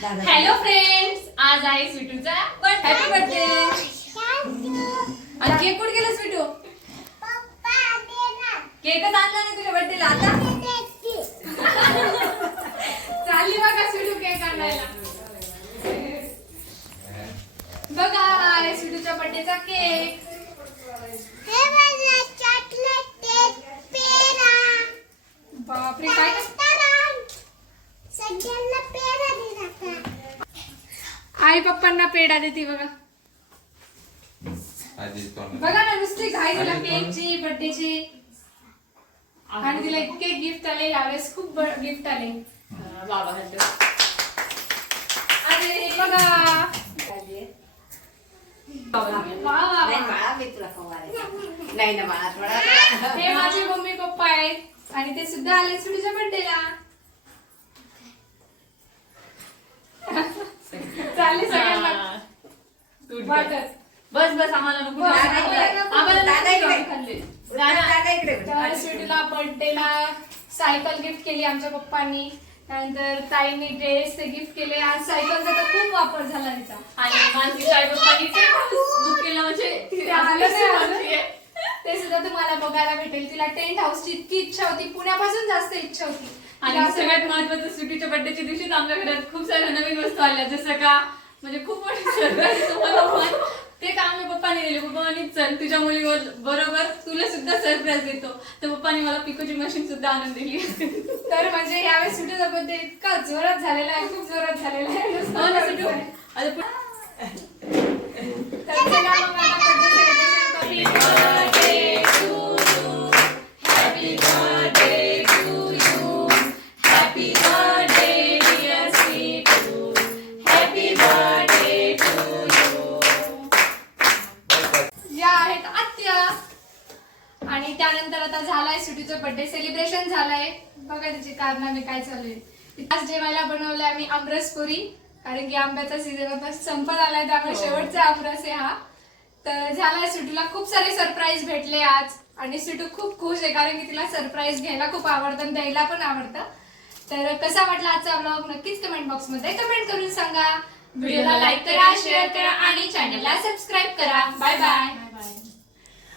Hello friends आज आहे स्वीटूचा हॅपी बर्थडे आणि केक कुठे गेला स्वीटू? केकच आणला नाही तुझ्या बर्थडेला आता? चालली बघा स्वीटू केक आणायला. बघा आहे स्वीटूच्या बर्थडेचा केक बापरे काय आई पप्पांना पेढा देते बघा. बघा ना नुसती घाई तिला केकची बर्थडेची आणि तिला इतके गिफ्ट आले यावेळेस खूप गिफ्ट आले. बाबा अरे बघा. नाही ना बाळा थोडा. हे माझे मम्मी पप्पा आहेत. आणि ते सुद्धा आले सुटीच्या बर्थडेला चालली सगळ्यांना बस बस आम्हाला नको बस, आम्हाला दादा नको इकडे. खाल्ले. दादा इकडे तर स्वीटूला बर्थडेला सायकल गिफ्ट केली आमच्या पप्पांनी. त्यानंतर ताईने ड्रेस ते गिफ्ट केले. आज सायकलचा तर खूप वापर झाला तिचा. आणि मानसी साहेब बुक केलं म्हणजे ते आलं नाही आलं. ते सुद्धा तुम्हाला बघायला भेटेल. तिला टेंट हाऊसची इतकी इच्छा होती. पुण्यापासून जास्त इच्छा होती. आणि असं- सगळ्यात महत्वाचं सुटीच्या बर्थडेच्या दिवशीच आमच्या घरात खूप साऱ्या नवीन वस्तू आल्या. जसं का म्हणजे खूप मोठी surprise तुम्हाला पण ते काम मी पप्पाने दिले. पप्पा म्हणे चल तुझ्या मुली बरोबर तुला सुद्धा सरप्राईज देतो. तर पप्पाने मला पिकोची मशीन सुद्धा आणून दिली. तर म्हणजे यावेळेस सुटीचा बर्थडे इतका जोरात झालेला आहे खूप जोरात झालेला आहे. हो. आता आणि त्यानंतर आता झालाय सुटीचं बर्थडे सेलिब्रेशन झालंय. बघा त्याची कारनामे काय चालू आहे आज जेवायला बनवलंय आम्ही आमरसपुरी कारण की आंब्याचा सीझन आता संपत आलाय त्यामुळे शेवटचा आमरस आहे हा. तर झालाय सुटूला खूप सारे सरप्राईज भेटले आज. आणि सुटू खूप खुश आहे कारण की तिला सरप्राईज घ्यायला खूप आवडतं आणि द्यायला पण आवडतं. तर कसा वाटला आजचा ब्लॉग नक्कीच कमेंट बॉक्समध्ये कमेंट करून सांगा. व्हिडिओला लाईक करा शेअर करा आणि चॅनलला सबस्क्राईब करा. Bye bye.